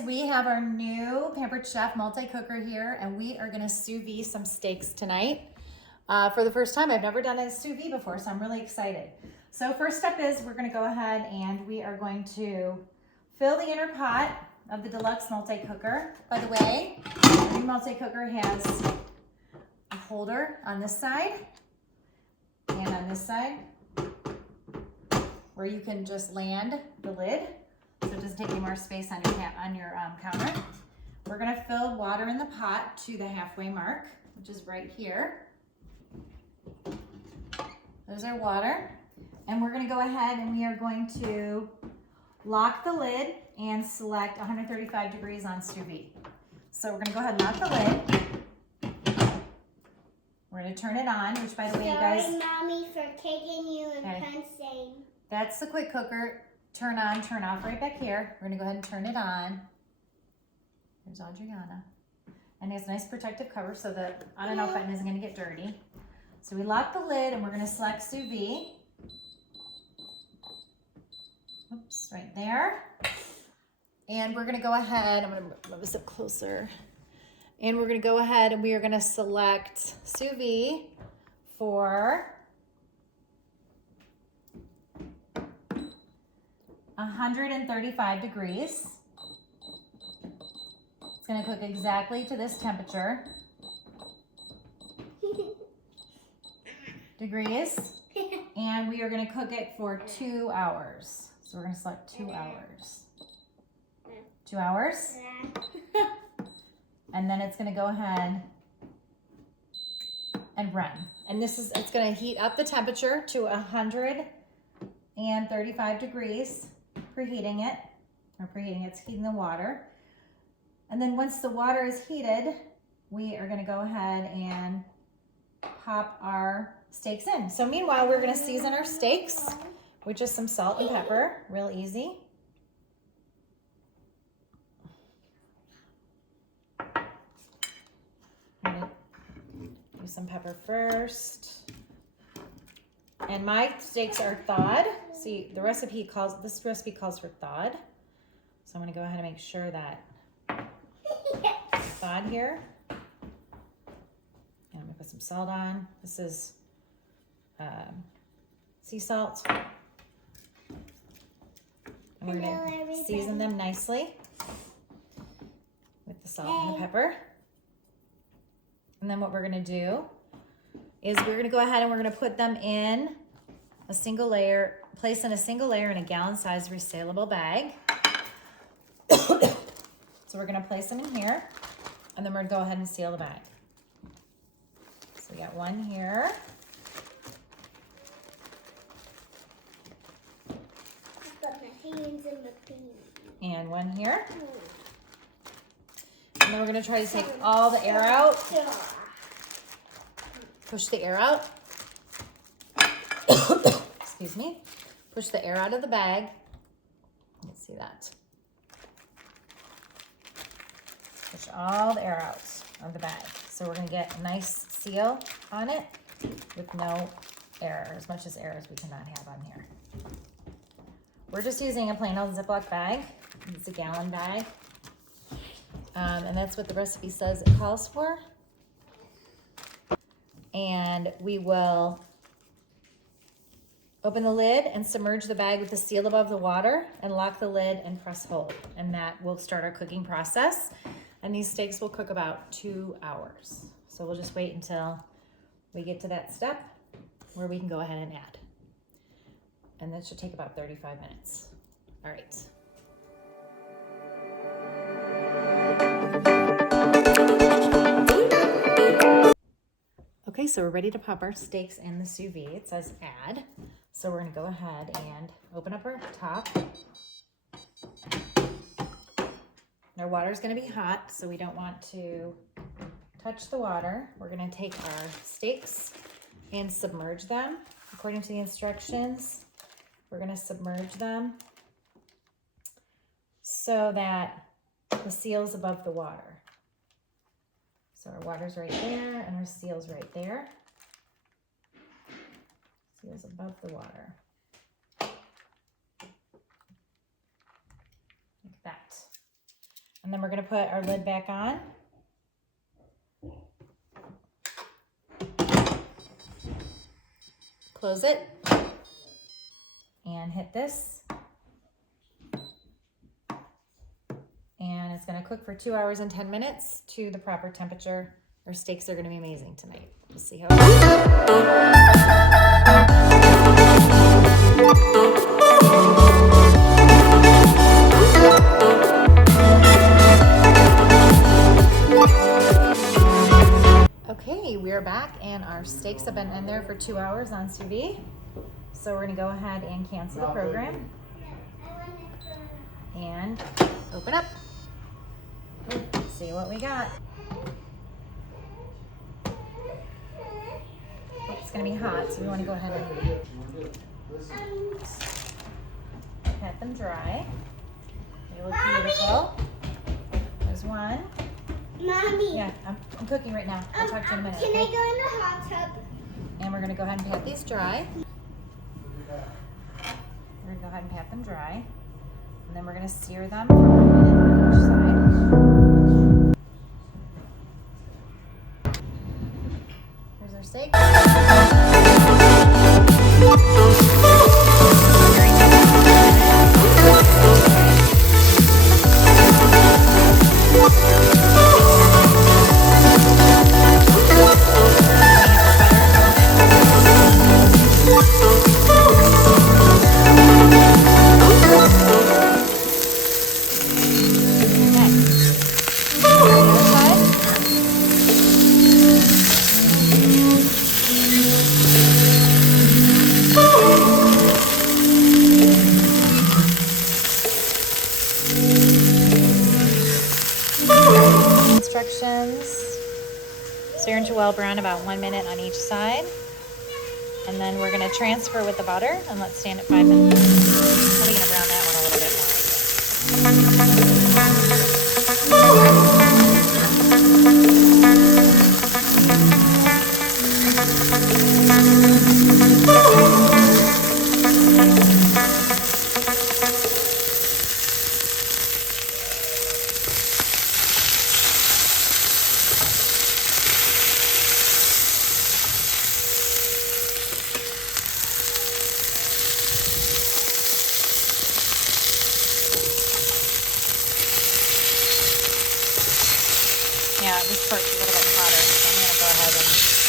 guys, we have our new Pampered Chef multi-cooker here, and we are gonna sous vide some steaks tonight. For the first time, I've never done a sous vide before, so I'm really excited. So first step is we're gonna go ahead and we are going to fill the inner pot of the Deluxe multi-cooker. By the way, the new multi-cooker has a holder on this side and on this side where you can just land the lid. So it doesn't take any more space on your counter. We're gonna fill water in the pot to the halfway mark, which is right here. There's our water. And we're gonna go ahead and we are going to lock the lid and select 135 degrees on sous vide. So we're gonna go ahead and lock the lid. We're gonna turn it on, which by the way, you guys. Sorry, Mommy, for kicking you and punching. That's the quick cooker. Turn on, turn off right back here. We're gonna go ahead and turn it on. There's Adriana. And it has a nice protective cover so that on-and-off button isn't gonna get dirty. So we lock the lid and we're gonna select sous vide. Oops, right there. And we're gonna go ahead, I'm gonna move this up closer. And we're gonna go ahead and we are gonna select sous vide for 135 degrees. It's gonna cook exactly to this temperature. Degrees. And we are gonna cook it for 2 hours. So we're gonna select 2 hours. 2 hours. And then it's gonna go ahead and run. And it's gonna heat up the temperature to 135 degrees. Preheating it, it's heating the water. And then once the water is heated, we are gonna go ahead and pop our steaks in. So meanwhile, we're gonna season our steaks with just some salt and pepper, real easy. I'm gonna do some pepper first. And my steaks are thawed. See, this recipe calls for thawed. So I'm gonna go ahead and make sure that they're thawed here. And I'm gonna put some salt on. This is sea salt. And we're gonna season them nicely with the salt and the pepper. And then what we're gonna do is we're gonna go ahead and we're gonna put them in a single layer, place in a single layer in a gallon-sized resealable bag. So we're gonna place them in here, and then we're gonna go ahead and seal the bag. So we got one here. And one here. And then we're gonna try to take all the air out. Push the air out. Excuse me. Push the air out of the bag. Let's see that. Push all the air out of the bag. So we're gonna get a nice seal on it with no air, as much as air as we cannot have on here. We're just using a plain old Ziploc bag. It's a gallon bag. And that's what the recipe says it calls for. And we will open the lid and submerge the bag with the seal above the water and lock the lid and press hold. And that will start our cooking process. And these steaks will cook about 2 hours. So we'll just wait until we get to that step where we can go ahead and add. And that should take about 35 minutes. All right. Okay, so we're ready to pop our steaks in the sous vide. It says add. So we're gonna go ahead and open up our top. Our water's gonna be hot, so we don't want to touch the water. We're gonna take our steaks and submerge them. According to the instructions, we're gonna submerge them so that the seal's above the water. So our water's right there and our seal's right there. Seal's above the water. Like that. And then we're gonna put our lid back on. Close it and hit this. And it's gonna cook for 2 hours and 10 minutes to the proper temperature. Our steaks are gonna be amazing tonight. We'll see how it goes. Okay, we're back and our steaks have been in there for 2 hours on sous vide. So we're gonna go ahead and cancel the program and open up. See what we got. Oh, it's gonna be hot, so we wanna go ahead and pat them dry. They look beautiful. There's one. Mommy. Yeah, I'm cooking right now. I'll talk to you in a minute. Can Okay? I go in the hot tub? And we're gonna go ahead and pat these dry. We're gonna go ahead and pat them dry. And then we're gonna sear them for 1 minute on each side. Here's our steak. Instructions. Sear into well brown about 1 minute on each side. And then we're going to transfer with the butter and let's stand at 5 minutes. Probably going to brown that one a little bit more, Yeah, this part's a little bit hotter, so I'm going to go ahead and